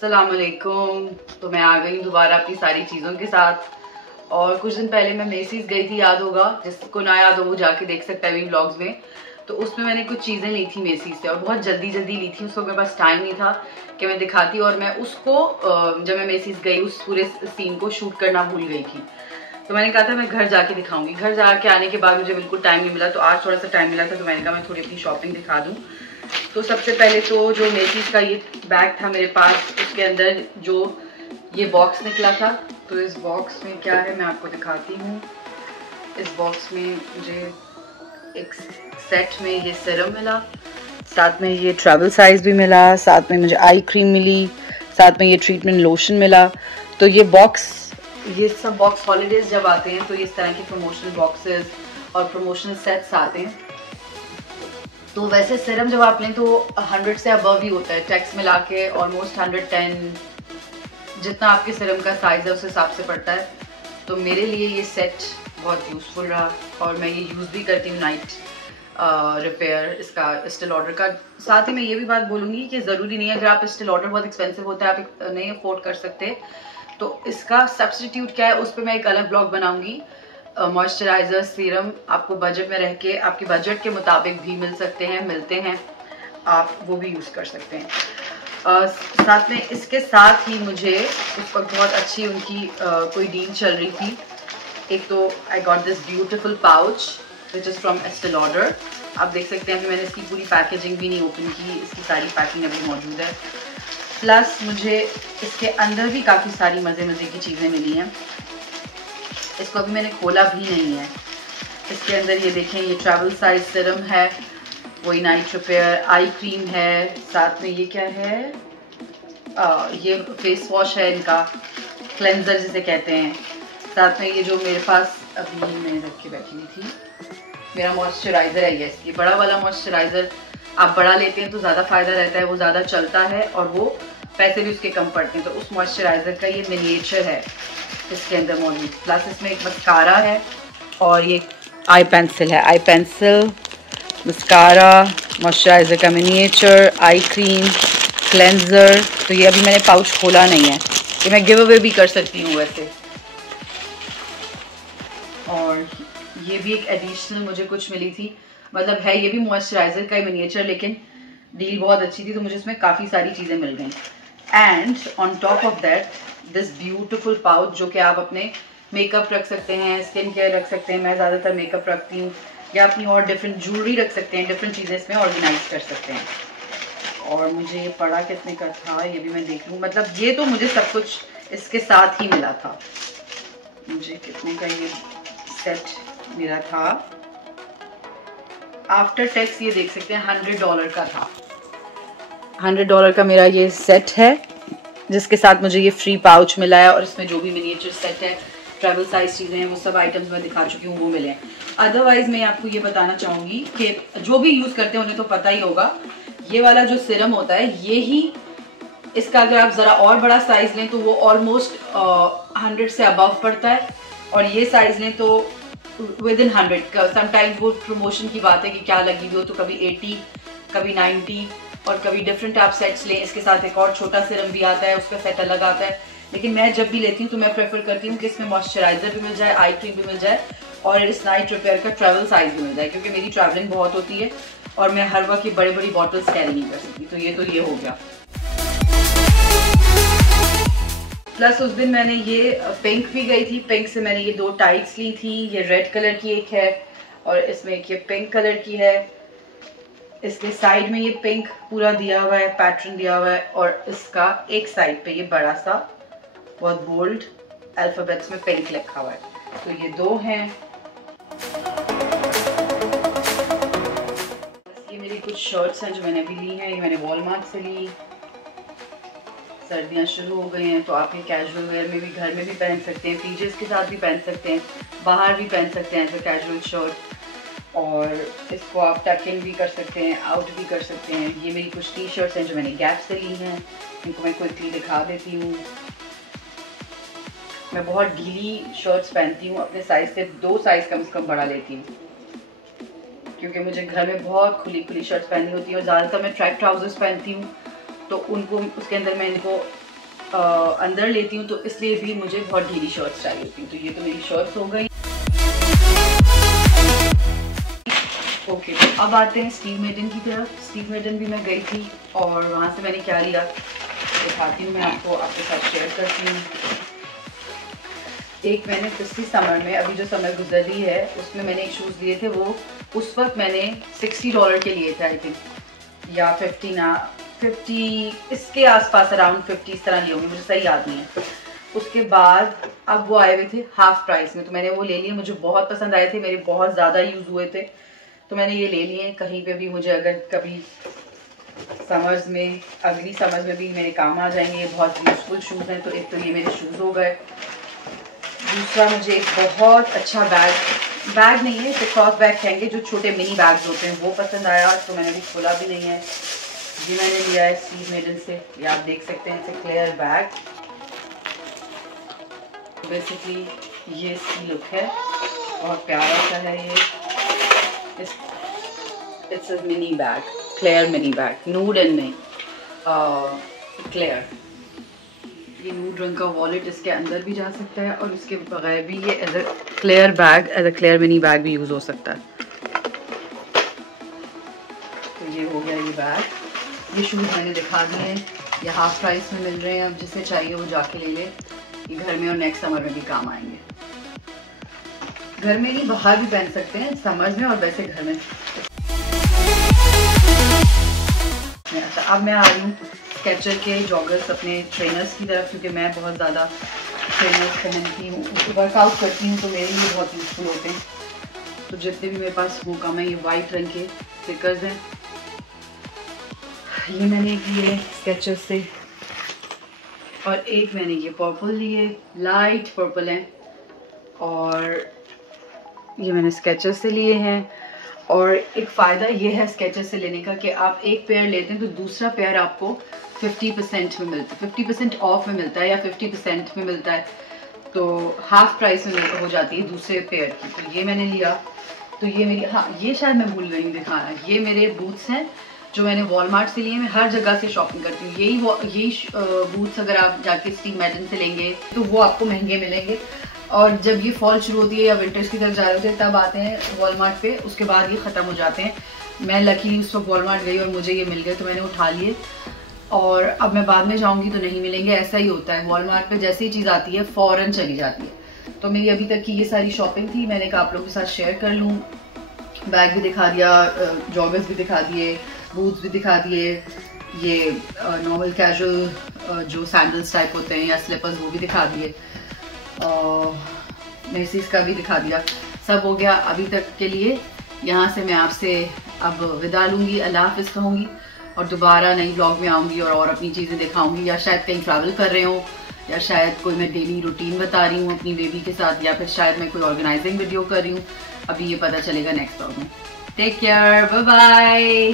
अस्सलाम वालेकुम। तो मैं आ गई दोबारा अपनी सारी चीज़ों के साथ। और कुछ दिन पहले मैं मेसीज गई थी, याद होगा, जिसको ना याद हो वो जाके देख सकता है मेरी व्लॉग्स में। तो उसमें मैंने कुछ चीज़ें ली थी मेसीज से और बहुत जल्दी जल्दी ली थी। उसको मेरे पास टाइम नहीं था कि मैं दिखाती, और मैं उसको जब मैं मेसीज गई उस पूरे सीन को शूट करना भूल गई थी। तो मैंने कहा था मैं घर जाके दिखाऊंगी। घर जाके आने के बाद मुझे बिल्कुल टाइम नहीं मिला, तो आज थोड़ा सा टाइम मिला था, तो मैंने कहा मैं थोड़ी अपनी शॉपिंग दिखा दूँ। तो सबसे पहले तो जो मेसीज का ये बैग था मेरे पास, उसके अंदर जो ये बॉक्स निकला था, तो इस बॉक्स में क्या है मैं आपको दिखाती हूँ। इस बॉक्स में मुझे एक सेट में ये सीरम मिला, साथ में ये ट्रैवल साइज भी मिला, साथ में मुझे आई क्रीम मिली, साथ में ये ट्रीटमेंट लोशन मिला। तो ये सब बॉक्स हॉलीडेज जब आते हैं तो इस तरह के प्रमोशनल बॉक्सेस और प्रमोशनल सेट्स आते हैं। तो वैसे सीरम जब आप लें तो 100 से अबव ही होता है, टैक्स मिला के ऑलमोस्ट 110, जितना आपके सीरम का साइज है उस हिसाब से पड़ता है। तो मेरे लिए ये सेट बहुत यूज़फुल रहा और मैं ये यूज़ भी करती हूँ नाइट रिपेयर इसका, स्टिल लॉडर का। साथ ही मैं ये भी बात बोलूँगी कि ज़रूरी नहीं है, अगर आप स्टिल लॉडर बहुत एक्सपेंसिव होता है, आप नहीं अफोर्ड कर सकते, तो इसका सब्स्टिट्यूट क्या है उस पर मैं एक अलग ब्लॉग बनाऊँगी। मॉइस्चराइज़र सीरम आपको बजट में रह के आपके बजट के मुताबिक भी मिलते हैं, आप वो भी यूज़ कर सकते हैं। साथ में इसके साथ ही मुझे उस वक्त बहुत अच्छी उनकी कोई डील चल रही थी। एक तो I got this beautiful pouch which is from Estee Lauder. आप देख सकते हैं कि मैंने इसकी पूरी पैकेजिंग भी नहीं ओपन की, इसकी सारी पैकिंग अभी मौजूद है। प्लस मुझे इसके अंदर भी काफ़ी सारी मज़े की चीज़ें मिली हैं। इसको अभी मैंने खोला भी नहीं है। इसके अंदर ये देखें, ये ट्रैवल साइज सीरम है, वही नाइट रिपेयर, आई क्रीम है, साथ में ये क्या है, ये फेस वॉश है इनका, क्लेंजर जिसे कहते हैं। साथ में ये जो मेरे पास अभी मैंने रख के बैठी हुई थी, मेरा मॉइस्चराइज़र है, ये इसकी बड़ा वाला मॉइस्चराइज़र। आप बड़ा लेते हैं तो ज़्यादा फ़ायदा रहता है, वो ज़्यादा चलता है और वो पैसे भी उसके कम पड़ते हैं। तो उस मॉइस्चराइज़र का ये मिनिएचर है इसके अंदर मौजूद। प्लस इसमें एक मस्कारा है और ये आई पेंसिल है, आई पेंसिल, मस्कारा, मॉइस्चराइज़र का मिनिएचर, आई क्रीम, क्लेंजर। तो ये अभी मैंने पाउच खोला नहीं है, ये मैं गिव अवे भी कर सकती हूँ वैसे। और ये भी एक एडिशनल मुझे कुछ मिली थी, मतलब है ये भी मॉइस्चराइज़र का ही मिनिएचर, लेकिन डील बहुत अच्छी थी तो मुझे इसमें काफ़ी सारी चीज़ें मिल गई। And on top of that this beautiful pouch, जो कि आप अपने मेकअप रख सकते हैं, स्किन केयर रख सकते हैं, मैं ज़्यादातर मेकअप रखती हूँ, या अपनी और डिफरेंट ज्वेलरी रख सकते हैं, डिफरेंट चीज़ें इसमें ऑर्गेनाइज कर सकते हैं। और मुझे ये पड़ा कितने का था ये भी मैं देख लूँ, मतलब ये तो मुझे सब कुछ इसके साथ ही मिला था। मुझे कितने का ये सेट मेरा था आफ्टर टैक्स, ये देख सकते हैं $100 का था। $100 का मेरा ये सेट है, जिसके साथ मुझे ये फ्री पाउच मिला है और इसमें जो भी मिनिएचर सेट है, ट्रैवल साइज चीज़ें हैं, वो सब आइटम्स मैं दिखा चुकी हूँ, वो मिले हैं। अदरवाइज मैं आपको ये बताना चाहूँगी कि जो भी यूज़ करते हैं उन्हें तो पता ही होगा, ये वाला जो सीरम होता है ये ही, इसका अगर आप ज़रा और बड़ा साइज़ लें तो वो ऑलमोस्ट 100 से अबव पड़ता है, और ये साइज़ लें तो विद इन 100। समटाइम्स वो प्रमोशन की बात है कि क्या लगी हुई हो, तो कभी 80, कभी 90 और कभी डिफरेंट आप सेट्स लें। इसके साथ एक और छोटा सीरम भी आता है, उसका सेट अलग आता है। लेकिन मैं जब भी लेती हूँ तो मैं प्रेफर करती हूँ कि इसमें मॉइस्चराइज़र भी मिल जाए, आई क्रीम भी मिल जाए और इस नाइट रिपेयर का ट्रैवल साइज भी मिल जाए, क्योंकि मेरी ट्रैवलिंग बहुत होती है और मैं हर वक्त ये बड़ी बड़ी बॉटल्स कैरी नहीं कर सकती। तो ये हो गया। प्लस उस दिन मैंने ये पिंक भी गई थी, पिंक से मैंने ये 2 टाइट्स ली थी, ये रेड कलर की एक है और इसमें एक ये पिंक कलर की है। इसके साइड में ये पिंक पूरा दिया हुआ है, पैटर्न दिया हुआ है, और इसका एक साइड पे ये बड़ा सा बहुत बोल्ड अल्फाबेट्स में पिंक लिखा हुआ है। तो ये 2 हैं। ये मेरी कुछ शर्ट्स हैं जो मैंने अभी ली हैं, ये मैंने वॉलमार्ट से ली। सर्दियाँ शुरू हो गई हैं तो आप ये कैजुअल वेयर में भी, घर में भी पहन सकते हैं, पीजेस के साथ भी पहन सकते हैं, बाहर भी पहन सकते हैं एज अ कैजुअल शर्ट, और इसको आप टक इन भी कर सकते हैं, आउट भी कर सकते हैं। ये मेरी कुछ टी शर्ट्स हैं जो मैंने गैप से ली हैं, इनको मैं क्विकली दिखा देती हूँ। मैं बहुत ढीली शर्ट्स पहनती हूँ, अपने साइज़ से 2 साइज़ कम से कम बड़ा लेती हूँ, क्योंकि मुझे घर में बहुत खुली शर्ट्स पहननी होती है और ज़्यादातर मैं ट्रैक ट्राउजर्स पहनती हूँ, तो उनको उसके अंदर मैं इनको अंदर लेती हूँ, तो इसलिए भी मुझे बहुत ढीली शर्ट्स चाहिए होती हैं। तो ये तो मेरी शर्ट्स हो गई। ओके, तो अब आते हैं स्टीव मैडन की तरफ। स्टीव मैडन भी मैं गई थी और वहाँ से मैंने क्या लिया दिखाती हूँ मैं आपको, आपके साथ शेयर करती हूँ। एक मैंने पिछली समर में, अभी जो समर गुजर रही है उसमें मैंने एक शूज़ लिए थे। वो उस वक्त मैंने $60 के लिए थे आई थिंक, या 50 इसके आसपास, अराउंड 50 इस तरह लिए होंगे, मुझे सही याद नहीं है। उसके बाद अब वो आए हुए थे हाफ प्राइस में, तो मैंने वो ले लिए। मुझे बहुत पसंद आए थे, मेरे बहुत ज़्यादा यूज़ हुए थे, तो मैंने ये ले लिए। कहीं पे भी मुझे अगर कभी समर्स में, अगली समर्स में भी मेरे काम आ जाएंगे। ये बहुत यूजफुल शूज़ हैं। तो एक तो ये मेरे शूज़ हो गए। दूसरा मुझे एक बहुत अच्छा बैग नहीं है, इसे क्लॉथ बैग कहेंगे, जो छोटे मिनी बैग्स होते हैं, वो पसंद आया। तो मैंने अभी खोला भी नहीं है। ये मैंने लिया है स्टीव मैडन से, ये आप देख सकते हैं, इट्स क्लियर बैग। बेसिकली ये इसकी लुक है, बहुत प्यारा सा है ये। It's a mini bag, clear mini bag, नूड and नहीं, क्लियर। ये नूड रंग का वॉलेट इसके अंदर भी जा सकता है, और इसके बगैर भी ये as a clear bag, as a clear mini bag भी यूज़ हो सकता है। तो ये हो गया ये बैग। ये शूज़ मैंने दिखा दिए हैं, ये हाफ प्राइस में मिल रहे हैं। अब जिसे चाहिए वो जाके ले ले, ये घर में और नेक्स्ट समर में भी काम आएंगे। घर में नहीं, बाहर भी पहन सकते हैं समर्स में, और वैसे घर में। अच्छा, अब मैं आ रही हूँ स्केचर के जॉगर्स, अपने ट्रेनर्स की तरफ, क्योंकि मैं बहुत ज़्यादा ट्रेनर्स पहनती हूँ, वर्कआउट करती हूँ, तो मेरे लिए बहुत यूज़फुल होते हैं। तो जितने भी मेरे पास वो कम है, ये वाइट रंग के स्टिकर्स हैं। ये मैंने लिए स्केचर से, और एक मैंने ये पर्पल लिए, लाइट पर्पल हैं, और ये मैंने स्केचर से लिए हैं। और एक फ़ायदा ये है स्केचर से लेने का कि आप एक पेयर लेते हैं तो दूसरा पेयर आपको 50% में मिलता है, 50% ऑफ में मिलता है, या 50% में मिलता है, तो हाफ प्राइस में हो जाती है दूसरे पेयर की। तो ये मैंने लिया। तो ये मेरी, हाँ ये शायद मैं भूल गई दिखाना, ये मेरे बूट्स हैं जो मैंने वॉलमार्ट से लिए। मैं हर जगह से शॉपिंग करती हूँ। यही बूट्स अगर आप जाके स्टीव मैडन से लेंगे तो वो आपको महंगे मिलेंगे, और जब ये फॉल शुरू होती है या विंटर्स की तरफ जा रहे होते हैं तब आते हैं वॉलमार्ट पे, उसके बाद ये ख़त्म हो जाते हैं। मैं लकीली उस वक्त वॉलमार्ट गई और मुझे ये मिल गए, तो मैंने उठा लिए। और अब मैं बाद में जाऊँगी तो नहीं मिलेंगे, ऐसा ही होता है। वॉलमार्ट पे जैसे ही चीज़ आती है फ़ौरन चली जाती है। तो मेरी अभी तक की ये सारी शॉपिंग थी, मैंने कहा आप लोगों के साथ शेयर कर लूँ। बैग भी दिखा दिया, जॉगर्स भी दिखा दिए, बूट्स भी दिखा दिए, ये नॉर्मल कैजुअल जो सैंडल्स टाइप होते हैं या स्लीपर्स वो भी दिखा दिए, मैसीज का भी दिखा दिया। सब हो गया अभी तक के लिए। यहाँ से मैं आपसे अब विदा लूँगी, अल्लाह हाफ़िज़ कहूँगी, और दोबारा नई ब्लॉग में आऊँगी और अपनी चीज़ें दिखाऊँगी, या शायद कहीं ट्रैवल कर रहे हो, या शायद कोई मैं डेली रूटीन बता रही हूँ अपनी बेबी के साथ, या फिर शायद मैं कोई ऑर्गेनाइजिंग वीडियो कर रही हूँ। अभी ये पता चलेगा नेक्स्ट ब्लॉग में। Take care, bye bye.